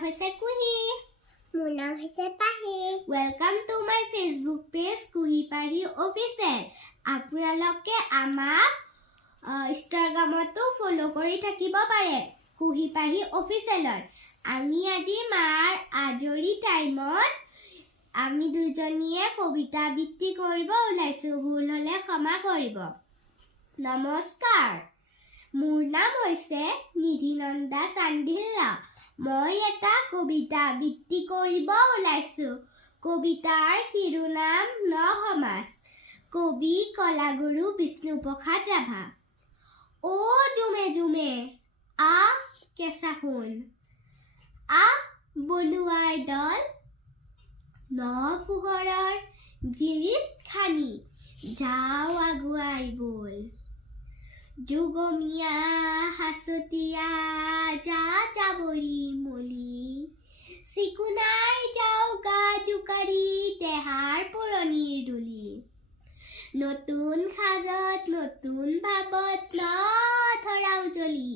নাম হৈছে কুহি মোৰ নাম হৈছে পাহি welcome to my Facebook page কুহি পাহি অফিচিয়েল আপোনালোকে আমাক ইনষ্টাগ্ৰামতো ফলো কৰি থাকিব পাৰে কুহি পাহি অফিচিয়েলত আমি আজি মাৰ আজৰি টাইমত আমি দুজনীয়ে কবিতা আবৃত্তি কৰিব ওলাইছো ভুল হলে ক্ষমা কৰিব নমস্কাৰ মোৰ নাম হৈছে নিধিনন্দা চান্দিল্লা মই এটা কবিতা আবৃত্তি কৰিব ওলাইছো কবিতাৰ শিৰোনাম ন-সমাজ কবি কলাগুৰু বিষ্ণুপ্ৰসাদ ৰাভা ও জুমে জুমে আহ কেঁচা সোণ আহ বলুৱাৰ দল ন পোহৰৰ জিলিত খানি যাও আগুৱাই বল যুগমীয়া হাচতীয়া যা যাবৰি মলি চিকুনাই যাও গা জোকাৰি দেহাৰ পুৰণিৰ দুলি নতুন সাজত নতুন ভাৱত নধৰাও জ্বলি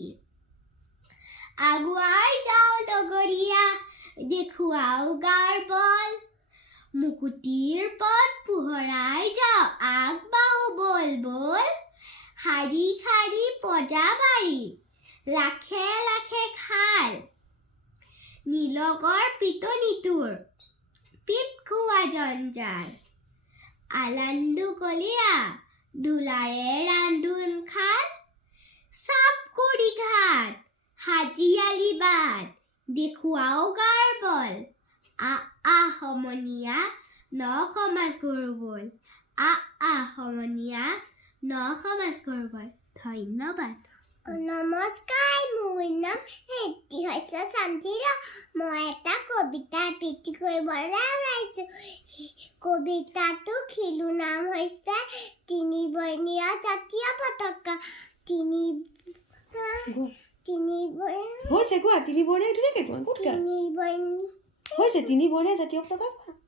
আগুৱাই যাও লগৰীয়া দেখুৱাও গাৰ বল মুকুতিৰ পথ পোহৰাই যাও আগবাঢ়ো বল বল শাৰী শাৰী পজাবাৰী লাখে লাখে খাল নীলগৰ পিটনিটোৰ পিত খোৱা জঞ্জাল আলান্দু কলীয়া দোলাৰে ৰান্ধোন খাল চাপ কৰি ঘাট হাজিয়ালি বাট দেখুৱাও গাৰ বল সমনীয়া ন-সমাজ গঢ়ো বল সমনীয়া ন-সমাজ গঢ়ো বল ধন্যবাদ নমস্কাৰ মোৰ নাম হৈছে চান্দিল্লা মই এটা কবিতা আবৃত্তি কৰিবলৈ ওলাইছো কবিতাটোৰ শিৰোনাম হৈছে তিনিবৰ্ণীয় জাতীয় পতাকা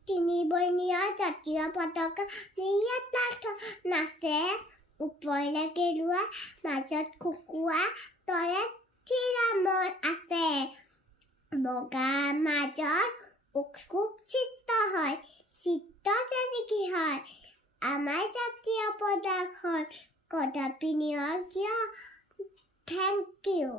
তিনিবৰ্ণীয় জাতীয় পতাকা ইয়াত নাচে ওপৰলে কেৰুৱা মাজত খুকুৱা তলে চিৰা মন আছে বগা মাজত উৎসুক চিত্ৰ হয় চিত্ৰ যেনেকি হয় আমাৰ জাতীয় পতাকাখন কদাপি নিয় কিয় থেংক ইউ